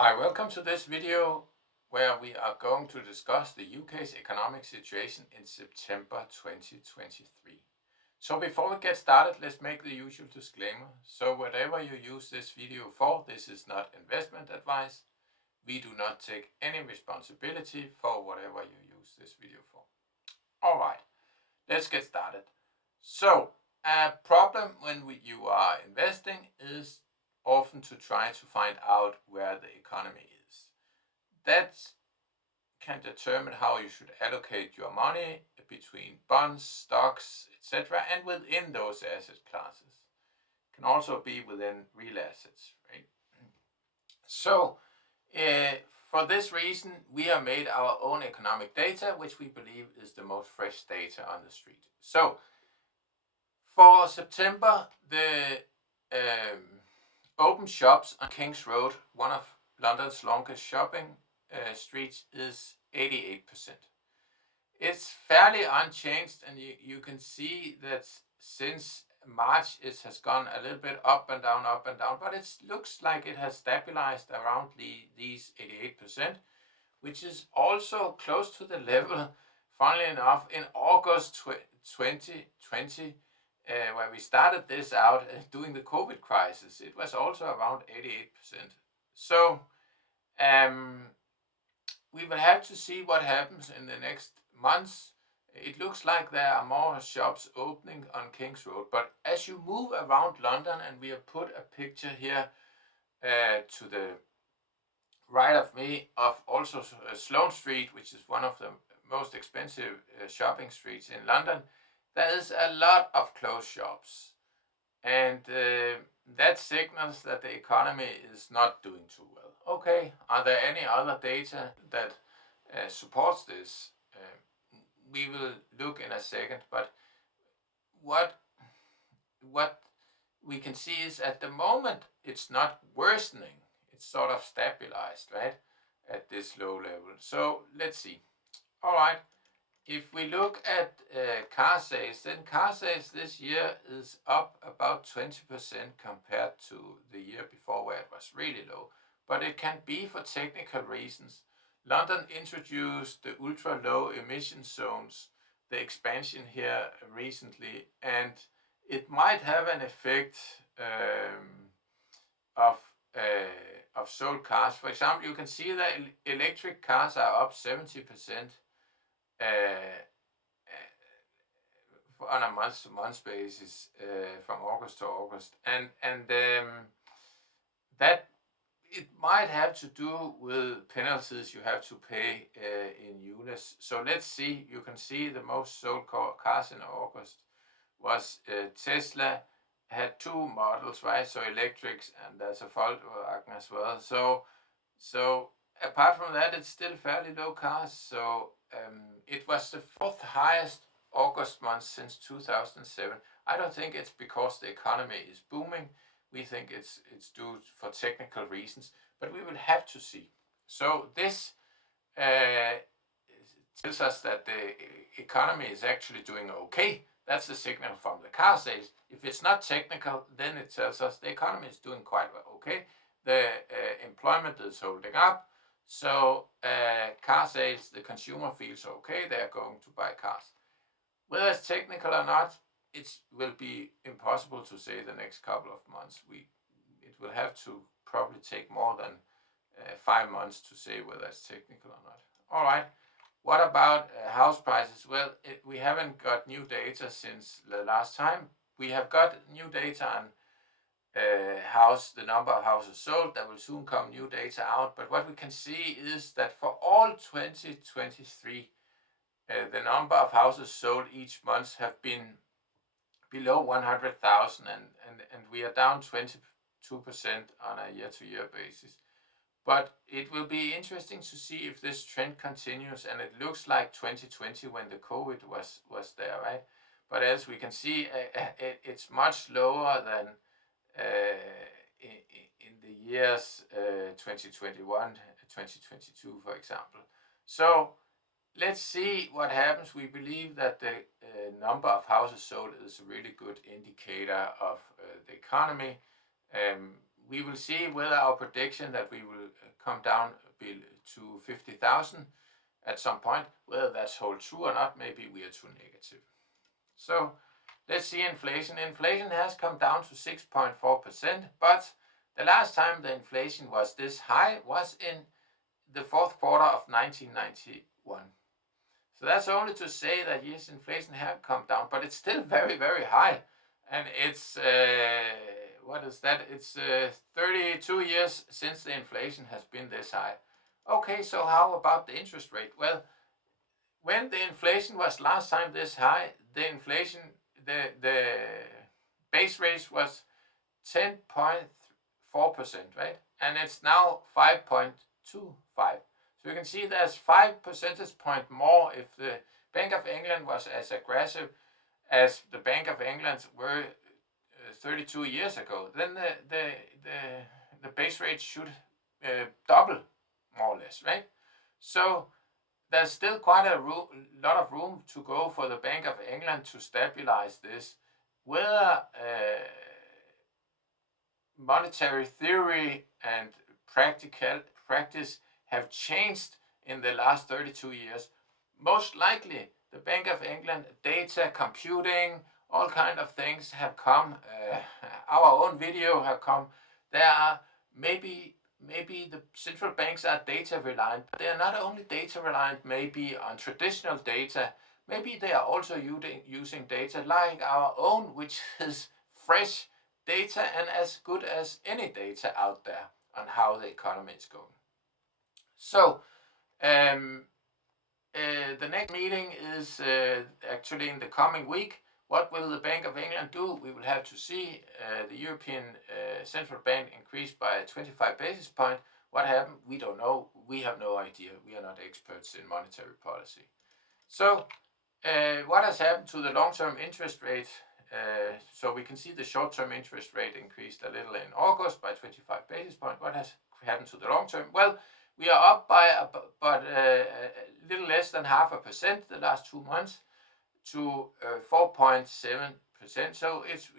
Hi, welcome to this video where we are going to discuss the UK's economic situation in September 2023. So before we get started, let's make the usual disclaimer. So whatever you use this video for, this is not investment advice. We do not take any responsibility for whatever you use this video for. Alright, let's get started. So a problem when you are investing is often to try to find out where the economy is. That can determine how you should allocate your money between bonds, stocks, etc. and within those asset classes. It can also be within real assets, right? So for this reason, we have made our own economic data, which we believe is the most fresh data on the street. So for September, the open shops on King's Road, one of London's longest shopping streets, is 88%. It's fairly unchanged, and you can see that since March it has gone a little bit up and down, but it looks like it has stabilized around these 88%, which is also close to the level, funnily enough, in August 2020, where we started this out during the COVID crisis. It was also around 88%. So we will have to see what happens in the next months. It looks like there are more shops opening on King's Road, but as you move around London, and we have put a picture here to the right of me of also Sloane Street, which is one of the most expensive shopping streets in London, there is a lot of closed shops, and that signals that the economy is not doing too well. Okay, are there any other data that supports this? We will look in a second, but what we can see is at the moment it's not worsening, it's sort of stabilized, right, at this low level. So let's see. All right, if we look at car sales, then car sales this year is up about 20% compared to the year before, where it was really low. But it can be for technical reasons. London introduced the ultra low emission zones, the expansion here recently, and it might have an effect of sold cars. For example, you can see that electric cars are up 70% on a month-to-month basis from August to August, and that it might have to do with penalties you have to pay in units. So let's see. You can see the most sold cars in August was Tesla. Had two models, right? So electrics, and there's a Volkswagen as well. So apart from that, it's still fairly low cars. So it was the fourth highest August month since 2007. I don't think it's because the economy is booming. We think it's due for technical reasons, but we will have to see. So this tells us that the economy is actually doing okay. That's the signal from the car sales. If it's not technical, then it tells us the economy is doing quite well, okay. The employment is holding up. So car sales, the consumer feels okay, they are going to buy cars. Whether it's technical or not, it will be impossible to say the next couple of months. It will have to probably take more than 5 months to say whether it's technical or not. All right. What about house prices? Well, we haven't got new data since the last time. We have got new data on the number of houses sold. There will soon come new data out. But what we can see is that for all 2023, the number of houses sold each month have been below 100,000, and we are down 22% on a year-to-year basis. But it will be interesting to see if this trend continues, and it looks like 2020 when the COVID was there, right? But as we can see, it's much lower than in the years 2021, 2022, for example. So let's see what happens. We believe that the number of houses sold is a really good indicator of the economy. we will see whether our prediction that we will come down to 50,000 at some point, whether that's hold true or not. Maybe we are too negative. So let's see inflation. Inflation has come down to 6.4%, but the last time the inflation was this high was in the fourth quarter of 1991. So that's only to say that yes, inflation has come down, but it's still very, very high. And it's, what is that? It's 32 years since the inflation has been this high. Okay, so how about the interest rate? Well, when the inflation was last time this high, the inflation, the base rate was 10.4%, right? And it's now 5.25. So you can see there's 5 percentage point more if the Bank of England was as aggressive as the Bank of England were 32 years ago. Then the base rate should double, more or less, right? So there's still quite a lot of room to go for the Bank of England to stabilize this. Whether monetary theory and practice have changed in the last 32 years, most likely the Bank of England, data, computing, all kind of things have come. Our own video have come. There are maybe the central banks are data reliant, but they are not only data reliant maybe on traditional data, maybe they are also using data like our own, which is fresh data and as good as any data out there on how the economy is going. So the next meeting is actually in the coming week. What will the Bank of England do? We will have to see. The European Central Bank increased by 25 basis points. What happened? We don't know. We have no idea. We are not experts in monetary policy. So what has happened to the long-term interest rate? So we can see the short-term interest rate increased a little in August by 25 basis points. What has happened to the long-term? Well, we are up by about a little less than 0.5% the last 2 months to 4.7%. So it's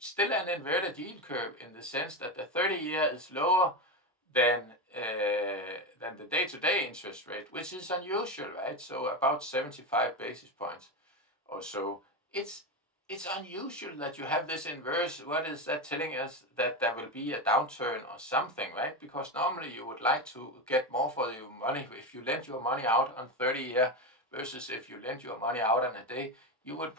still an inverted yield curve in the sense that the 30-year is lower than the day-to-day interest rate, which is unusual, right? So about 75 basis points or so. It's unusual that you have this inverse. What is that telling us? That there will be a downturn or something, right? Because normally you would like to get more for your money. If you lend your money out on 30-year versus if you lend your money out on a day, you would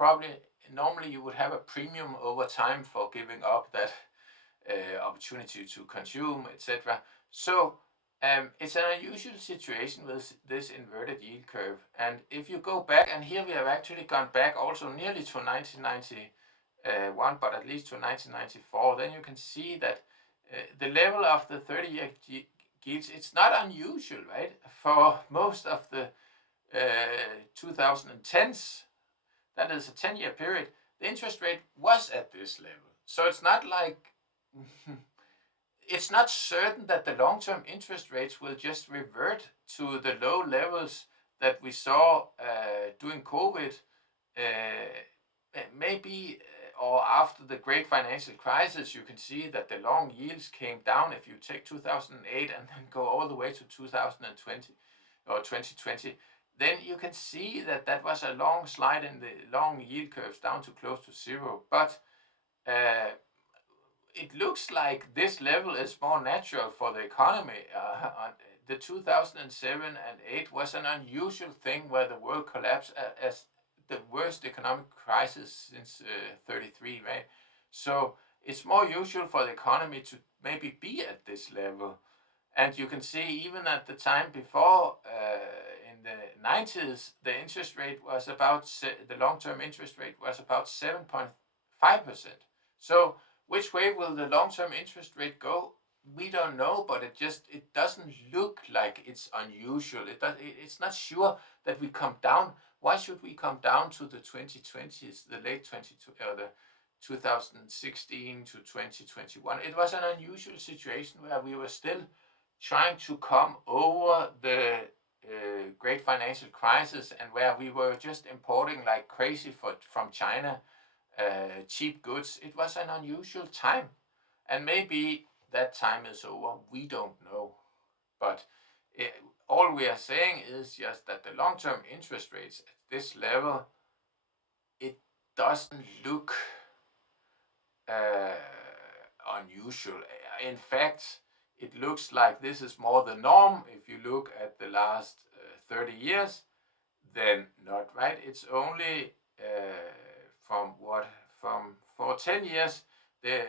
normally you would have a premium over time for giving up that opportunity to consume, etc. So it's an unusual situation with this inverted yield curve. And if you go back, and here we have actually gone back also nearly to 1991, but at least to 1994, then you can see that the level of the 30-year yields, it's not unusual, right? For most of the 2010s, that is a 10-year period, the interest rate was at this level. So it's not like it's not certain that the long-term interest rates will just revert to the low levels that we saw during COVID, maybe, or after the great financial crisis. You can see that the long yields came down. If you take 2008 and then go all the way to 2020 or 2020, then you can see that that was a long slide in the long yield curves down to close to zero. But it looks like this level is more natural for the economy. The 2007 and 8 was an unusual thing where the world collapsed as the worst economic crisis since 33, right? So it's more usual for the economy to maybe be at this level. And you can see even at the time before, in the 90s, the interest rate was about, the long-term interest rate was about 7.5%. So which way will the long-term interest rate go? We don't know, but it doesn't look like it's unusual. It's not sure that we come down. Why should we come down to the 2020s, the late 2016 to 2021? It was an unusual situation where we were still trying to come over the great financial crisis, and where we were just importing like crazy from China cheap goods. It was an unusual time, and maybe that time is over, we don't know. But all we are saying is just that the long-term interest rates at this level, it doesn't look unusual. In fact, it looks like this is more the norm. If you look at the last 30 years, then not, right? It's only for 10 years, the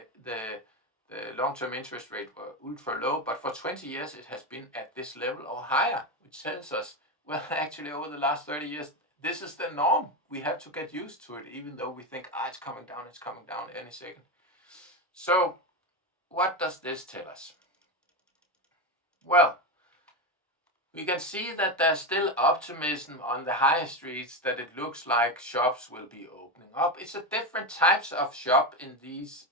long-term interest rate were ultra low, but for 20 years it has been at this level or higher, which tells us, well, actually over the last 30 years, this is the norm. We have to get used to it, even though we think, it's coming down any second. So what does this tell us? Well, we can see that there's still optimism on the high streets, that it looks like shops will be opening up. It's a different types of shop in these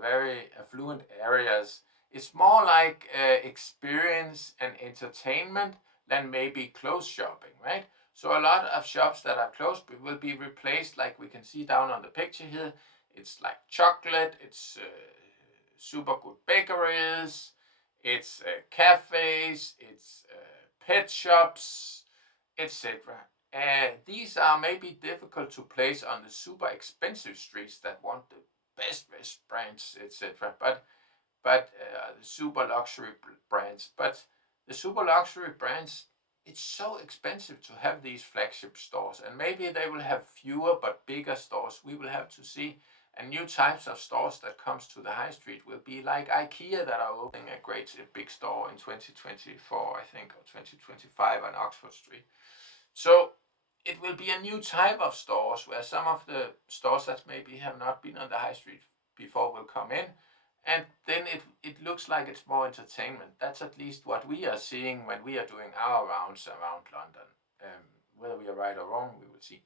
very affluent areas. It's more like experience and entertainment than maybe clothes shopping, right? So a lot of shops that are closed will be replaced, like we can see down on the picture here. It's like chocolate, it's super good bakeries, it's cafes, it's pet shops, etc. These are maybe difficult to place on the super expensive streets that want the best brands, etc. But the super luxury brands. But the super luxury brands, it's so expensive to have these flagship stores, and maybe they will have fewer but bigger stores. We will have to see. And new types of stores that comes to the high street will be like IKEA, that are opening a great big store in 2024, I think, or 2025 on Oxford Street. So it will be a new type of stores, where some of the stores that maybe have not been on the high street before will come in, and then it looks like it's more entertainment. That's at least what we are seeing when we are doing our rounds around London. Whether we are right or wrong, we will see.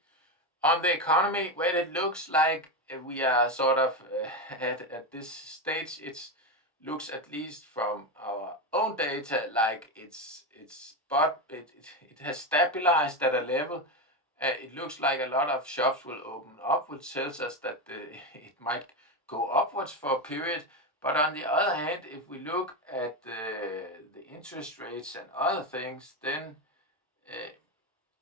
On the economy, where it looks like we are sort of at this stage, it looks, at least from our own data, like it has stabilized at a level. It looks like a lot of shops will open up, which tells us that it might go upwards for a period. But on the other hand, if we look at the interest rates and other things, then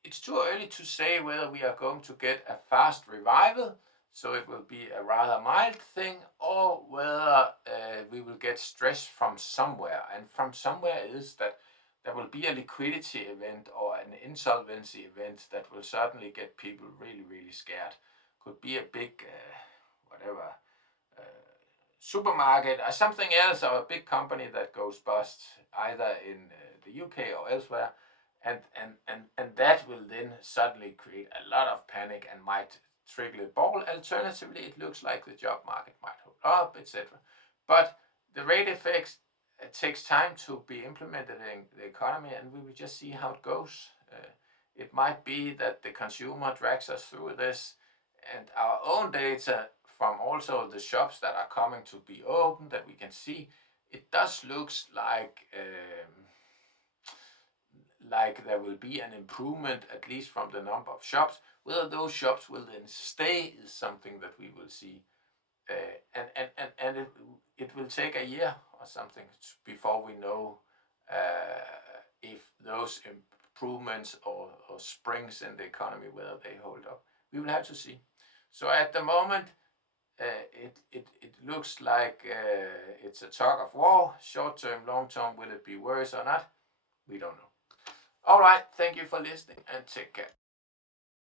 it's too early to say whether we are going to get a fast revival, so it will be a rather mild thing, or whether we will get stress from somewhere. And from somewhere is that there will be a liquidity event or an insolvency event that will certainly get people really, really scared. Could be a big, supermarket or something else, or a big company that goes bust, either in the UK or elsewhere. And that will then suddenly create a lot of panic and might trigger the ball. Alternatively, it looks like the job market might hold up, etc. But the rate effects, it takes time to be implemented in the economy, and we will just see how it goes. It might be that the consumer drags us through this, and our own data from also the shops that are coming to be open, that we can see, it does looks like there will be an improvement, at least from the number of shops. Whether those shops will then stay is something that we will see. And it will take a year or something before we know if those improvements or springs in the economy, whether they hold up. We will have to see. So at the moment, it looks like it's a tug of war. Short term, long term, will it be worse or not? We don't know. All right, thank you for listening, and take care.